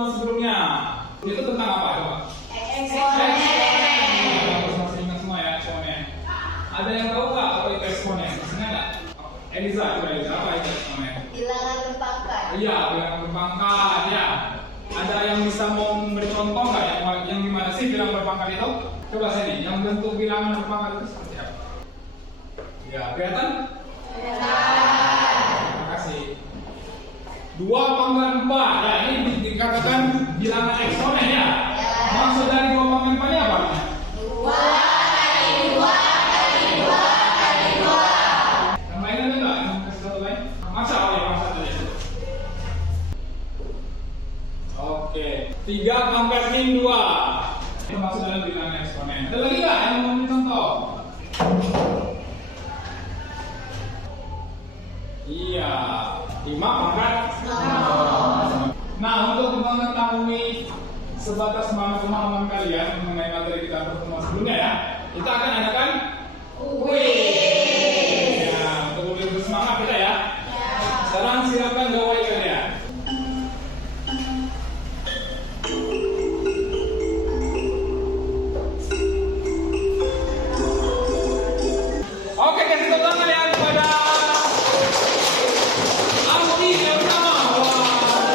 pertemuan sebelumnya. Itu tentang apa coba? Eksponen. Masih ingat semua ya eksponen. Ada yang tahu nggak apa itu eksponen? Maksudnya nggak? Eliza, coba Eliza, apa itu eksponen? Bilangan berpangkat. Iya, bilangan berpangkat ya. Ada yang bisa mau memberi contoh nggak yang gimana sih bilangan berpangkat itu? Coba sini, yang bentuk bilangan berpangkat itu seperti apa? Ya, kelihatan? Terima kasih. 2/4. Ya, ini dikatakan bilangan eksponen ya. Maksud dari 2/4 ini apa? 2 kali 2 kali 2 kali 2. Tambahin ada nggak? Yang kasih satu lain? Masa? Oh ya, masa saja. Oke, 3/2. Itu maksud dalam bilangan eksponen. Ada lagi nggak yang mau contoh? Iya, 5/0. Nah, untuk mengetahui sebatas pemahaman kalian mengenai materi kita pertemuan sebelumnya ya, kita akan adakan kuis. Ya, untuk lebih bersemangat kita ya. Sekarang silakan gawai kalian. Oke, kasih tepuk tangan ya kepada Audi yang pertama. Wah,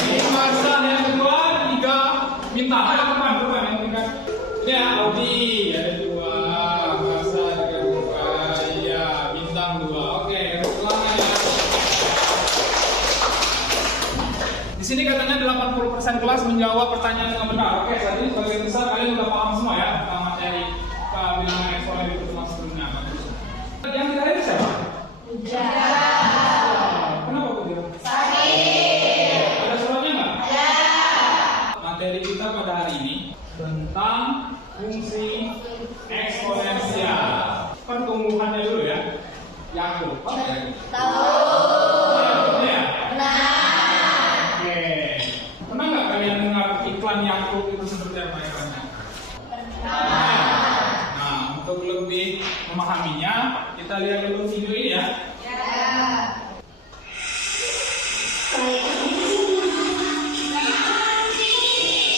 ini Marsan yang kedua, 3 bintang. Ayo depan yang tingkat. Ini ya Audi ada 2, Marsan yang kedua, iya bintang 2. Oke, kasih tangan ya. Di sini katanya 80% kelas menjawab pertanyaan dengan benar. Oke, saat ini sebagian besar kalian sudah paham semua ya tentang materi bilangan eksponen di pertemuan sebelumnya. Yang tidak hadir siapa? Kenapa kok tidak? Sakit. Ada suratnya nggak? Ada. Materi kita pada hari ini tentang fungsi eksponensial. Pertumbuhannya dulu ya. Yakult. Apa ya? Tahu. Ya. Benar. Oke. Pernah nggak kalian dengar iklan Yakult itu seperti apa iklannya? Nah, untuk lebih memahaminya, kita lihat dulu video ini ya.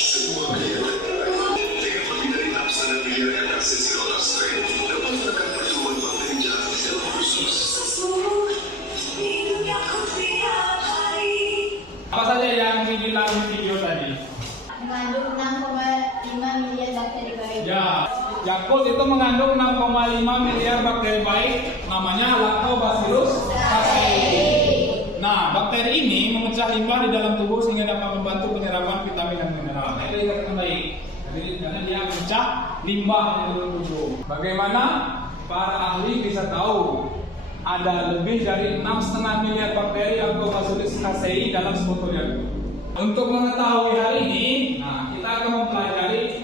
Semua kegiatan dengan lebih dari 6,5 miliar yang aksesi orang sering dapat menekan pertumbuhan bakteri jahat dalam khusus. Apa saja yang dibilang di video tadi? Mengandung 6,5 miliar bakteri baik. Ya, Yakult itu mengandung 6,5 miliar bakteri baik, namanya Lactobacillus casei. Nah, bakteri ini memecah limbah di dalam tubuh sehingga dapat membantu penyerapan vitamin dan mineral. Nah, itu dikatakan baik. Jadi, karena dia memecah limbah di dalam tubuh. Bagaimana para ahli bisa tahu ada lebih dari 6,5 miliar bakteri Lactobacillus casei dalam sebotol Yakult? Untuk mengetahui hal ini, nah kita akan mempelajari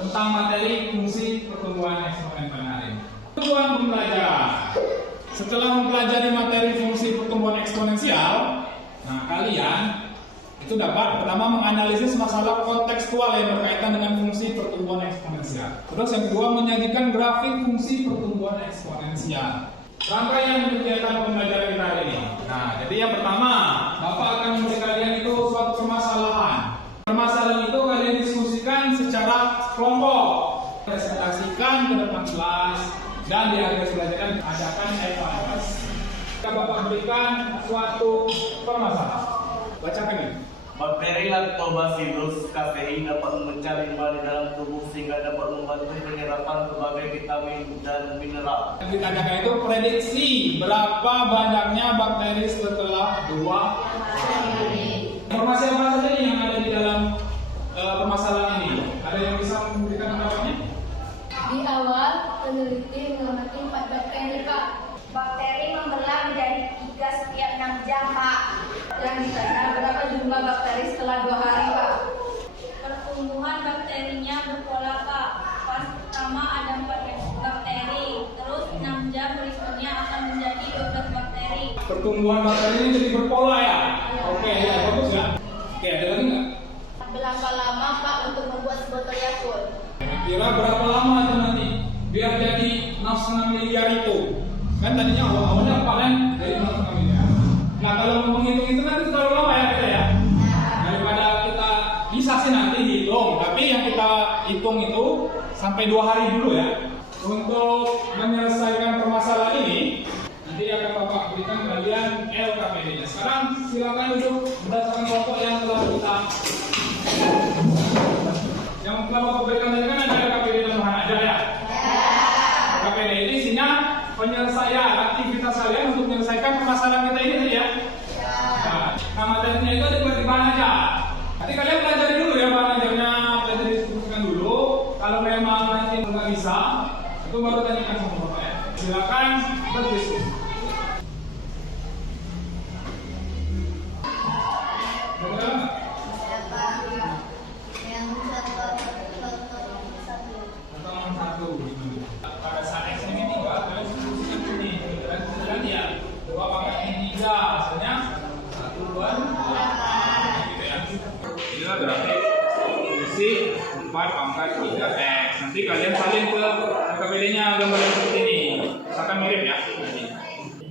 tentang materi fungsi pertumbuhan eksponen pada hari ini. Tujuan pembelajaran. Setelah mempelajari materi fungsi pertumbuhan eksponensial, nah kalian itu dapat pertama menganalisis masalah kontekstual yang berkaitan dengan fungsi pertumbuhan eksponensial. Terus yang kedua menyajikan grafik fungsi pertumbuhan eksponensial. Rangkaian kegiatan pembelajaran kita hari ini. Nah, jadi yang pertama, Bapak akan memberi kalian itu suatu permasalahan. Permasalahan itu kalian diskusikan secara kelompok, presentasikan ke depan kelas, dan di akhir pelajaran adakan evaluasi. Kita Bapak berikan suatu permasalahan. Bacakan ini. Bakteri Lactobacillus casei dapat memecah limbah di dalam tubuh sehingga dapat membantu penyerapan berbagai vitamin dan mineral. Yang ditanyakan itu prediksi berapa banyaknya bakteri setelah 2 hari. Informasi apa saja nih yang ada di dalam permasalahan ini? Ada yang bisa memberikan pendapatnya? Di awal, peneliti mengamati 4 bakteri, Pak. Bakteri membelah menjadi 3 setiap 6 jam, Pak. Yang ditanya berapa jumlah bakteri setelah 2 hari, Pak. Pertumbuhan bakterinya berpola, Pak. Pas pertama ada 4 bakteri, terus 6 jam berikutnya akan menjadi 12 bakteri. Pertumbuhan bakteri ini jadi berpola ya? Oke, ya bagus ya. Oke, ada lagi nggak? Berapa lama, Pak, untuk membuat sebotol Yakult? Kira berapa lama itu nanti biar jadi 6,5 miliar itu? Kan tadinya awalnya paling dari 6,5 miliar. Nah, kalau mau menghitung itu nanti terlalu lama ya kita ya. Daripada hitung itu sampai 2 hari dulu ya. Untuk menyelesaikan permasalahan ini, nanti akan Bapak berikan kalian LKPD-nya. Sekarang silakan duduk berdasarkan kelompok yang telah kita Bapak berikan tadi kan ada LKPD tambahan aja ya. LKPD ini isinya penyelesaian aktivitas kalian untuk menyelesaikan permasalahan kita ini tadi ya. Nah, materinya itu ada bahan aja. Nanti kalian belajar dulu ya bahan ajarnya, belajar diskusikan dulu. Kalau memang nanti nggak bisa, itu baru tanyakan sama Bapak ya. Silakan berdiskusi. Pada saat eksamen ini enggak, kalian diskusikan ini. Kalian ya, 2 pangkat 3, hasilnya 1, 2, 8. Gitu ya. Inilah grafik fungsi 4 pangkat 3x. Nanti kalian salin ke LKPD-nya gambarnya seperti ini. Misalkan mirip ya.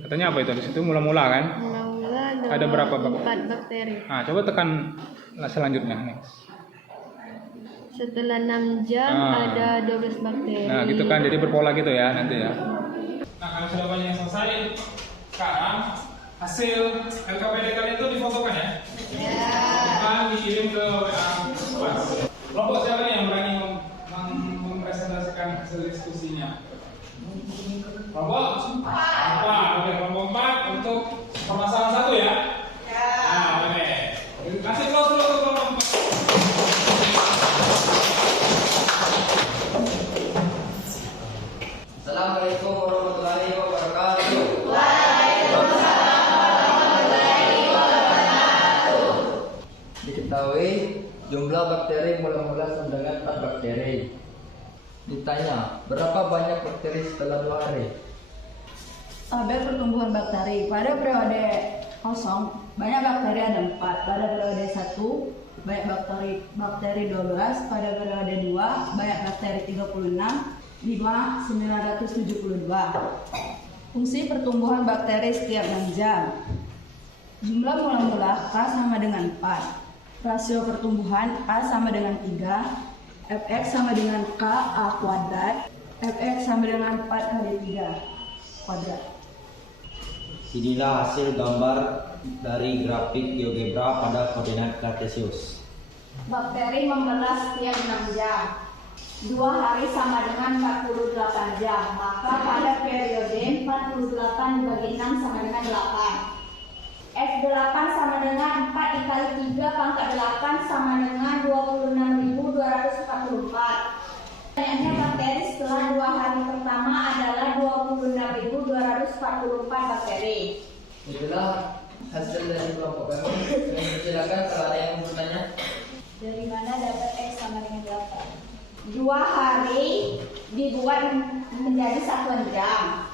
Katanya apa itu? Di situ mula-mula kan? Mula-mula Ada berapa bak? 4 bakteri. Nah, coba tekan selanjutnya nih. Setelah 6 jam ada 12 bakteri. Nah, gitu kan. Jadi berpola gitu ya nanti ya. Nah, kalau sudah banyak yang selesai, sekarang hasil LKPD kalian itu difotokan ya? Ya. Akan dikirim ke WA kelas. Kelompok siapa nih yang berani mempresentasikan hasil diskusinya? Kelompok 4. Oke, kelompok 4 untuk permasalahan 1 ya? Ya. Nah, oke. Kasih close dulu ke kelompok 4. Assalamualaikum warahmatullahi wabarakatuh. Diketahui jumlah bakteri mula-mula sama dengan 4 bakteri. Ditanya, berapa banyak bakteri setelah 2 hari? Tabel pertumbuhan bakteri. Pada periode kosong, banyak bakteri ada 4. Pada periode 1, banyak bakteri 12. Pada periode 2, banyak bakteri 36. 972. Fungsi pertumbuhan bakteri setiap 6 jam. Jumlah mula-mula K sama dengan 4. Rasio pertumbuhan A sama dengan 3. Fx sama dengan K A kuadrat. Fx sama dengan 4 kali 3 kuadrat. Inilah hasil gambar dari grafik GeoGebra pada koordinat Cartesius. Bakteri membelah setiap 6 jam. 2 hari sama dengan 48 jam. Maka pada periode 48 dibagi 6 sama dengan 8. F8 sama dengan 4 dikali 3 pangkat 8 sama dengan 26.244. Banyaknya bakteri setelah 2 hari pertama adalah 26.244 bakteri. Itulah hasil dari kelompok kami. Silakan kalau ada yang bertanya. Dari mana dapat X sama dengan 8? 2 hari dibuat menjadi satuan jam.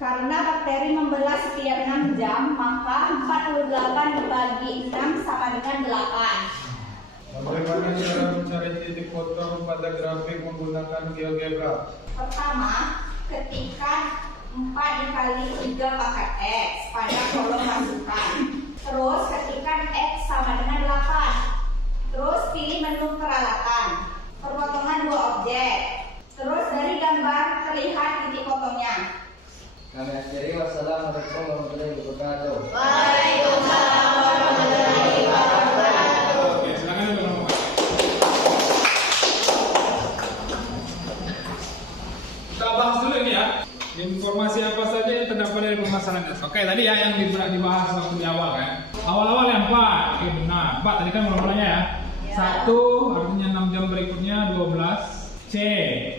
Karena bakteri membelah setiap 6 jam, maka 48 dibagi 6 sama dengan 8. Bagaimana cara mencari titik potong pada grafik menggunakan GeoGebra? Pertama, ketikkan 4 dikali 3 pangkat X pada kolom masukan. Terus ketikkan X sama dengan 8. Terus pilih menu peralatan. Perpotongan 2 objek. Terus dari gambar terlihat titik potongnya. Kami akhiri. Wassalamualaikum warahmatullahi wabarakatuh. Waalaikumsalam warahmatullahi wabarakatuh. Oke, silakan dulu. Kita bahas dulu ini ya. Informasi apa saja yang terdapat dari permasalahan ini. Oke, tadi ya yang dibahas waktu di awal kan. Awal-awal yang 4. Oke, benar. 4 tadi kan mulanya ya. 1 artinya 6 jam berikutnya 12. C.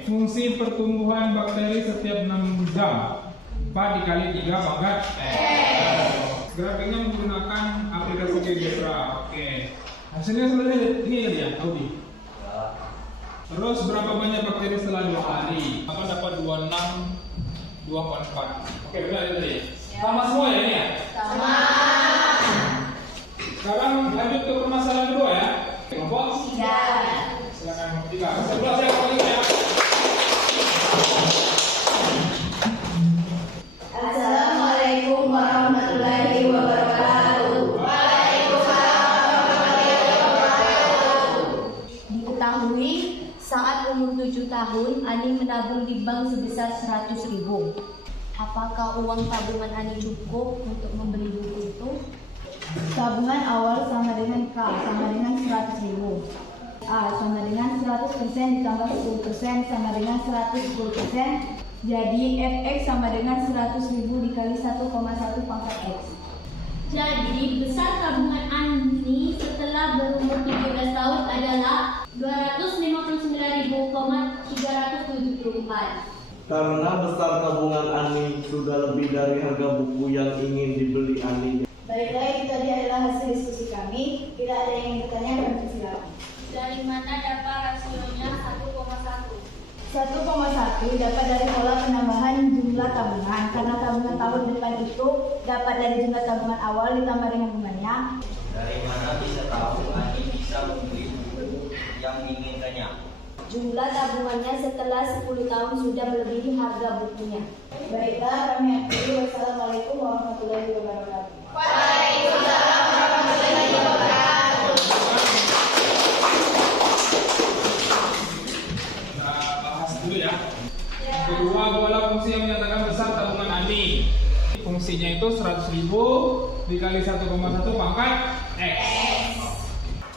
Fungsi pertumbuhan bakteri setiap 6 jam. 4 dikali 3 pangkat X. Grafiknya menggunakan aplikasi GeoGebra. Oke. Hasilnya sebenarnya ini tadi ya, Audi. Terus berapa banyak bakteri setelah 2 hari? Maka dapat 26.244. Oke, benar itu tadi. Sama semua ya ini ya? Sama. Sekarang lanjut ke permasalahan kedua ya. Kelompok 3. silakan kelompok 3. Sebelah saya kelompok 3 ya. Assalamualaikum warahmatullahi wabarakatuh. Diketahui saat menabung di bank sebesar 100.000. Apakah uang tabungan Ani cukup untuk membeli buku itu? Tabungan awal sama dengan K sama dengan 100.000. A sama dengan 100% ditambah 10% sama dengan 110%. Jadi Fx sama dengan 100.000 dikali 1,1 pangkat X. Jadi besar tabungan Ani setelah berumur 13 tahun adalah 259.374. Karena besar tabungan Ani sudah lebih dari harga buku yang ingin dibeli Ani. Baiklah, itu tadi adalah hasil diskusi kami. Tidak ada yang ingin bertanya, kami silakan. Dari mana dapat rasionya 1,1? 1,1 dapat dari pola penambahan jumlah tabungan. Karena tabungan tahun depan itu dapat dari jumlah tabungan awal ditambah dengan bunganya. Dari mana bisa tahu Ani bisa membeli buku yang diinginkannya? Jumlah tabungannya setelah 10 tahun sudah melebihi harga bukunya. Baiklah, kami akhiri. Wassalamualaikum warahmatullahi wabarakatuh. Waalaikumsalam warahmatullahi wabarakatuh. Kita bahas dulu ya. Kedua adalah fungsi yang menyatakan besar tabungan Ani. Fungsinya itu 100.000 dikali 1,1 pangkat X.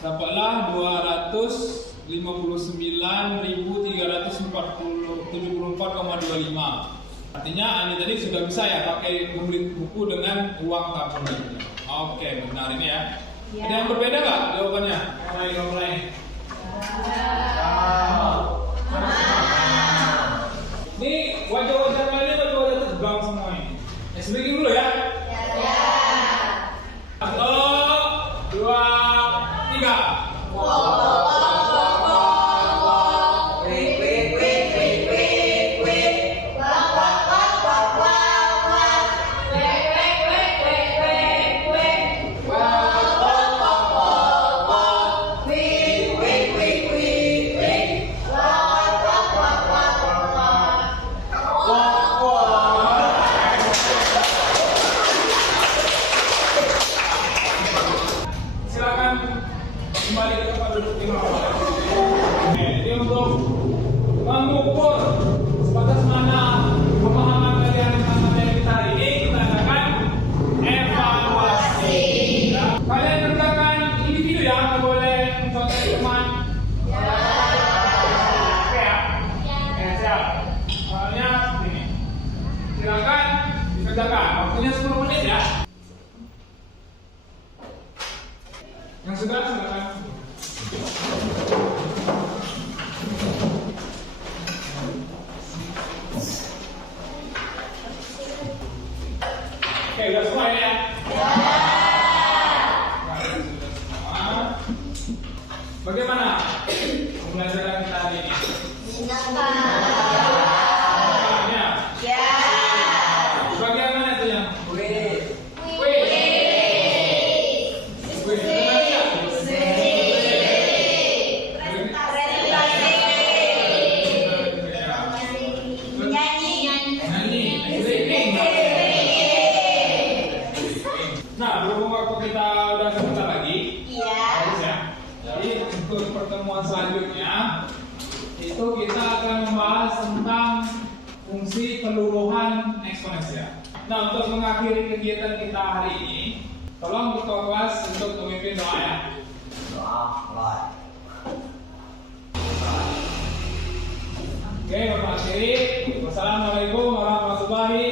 Dapatlah 259.374,25. Artinya Ani tadi sudah bisa ya pakai membeli buku dengan uang tabungan. Oke, benar ini ya. Ada yang berbeda nggak jawabannya? Mulai. Ini wajah-wajah kalian wajah-wajah tegang semua ini. Speaking dulu ya. Ya. 1, 2, 3. Silakan kembali ke tempat duduk di bawah. Jadi untuk mengukur sebatas mana pemahaman kalian tentang materi kita hari ini, kita adakan evaluasi. Ya. Kalian kerjakan individu ya, nggak boleh mencontoh teman. Oke ya? Oke, siap. Soalnya seperti ini. Silakan dikerjakan. Waktunya 10 menit ya. Yang sudah silakan. Oke, udah semua ya? Ya. Sudah semua. Bagaimana pembelajaran kita hari ini? Ya. Ya. Bagian mana itu yang? Wih. Nah, berhubung waktu kita udah sebentar lagi, bagus ya. Jadi untuk pertemuan selanjutnya itu kita akan membahas tentang fungsi keluruhan eksponensial. Nah, untuk mengakhiri kegiatan kita hari ini, tolong ketua kelas untuk memimpin doa ya. Doa. Oke, Bapak akhiri. Wassalamualaikum warahmatullahi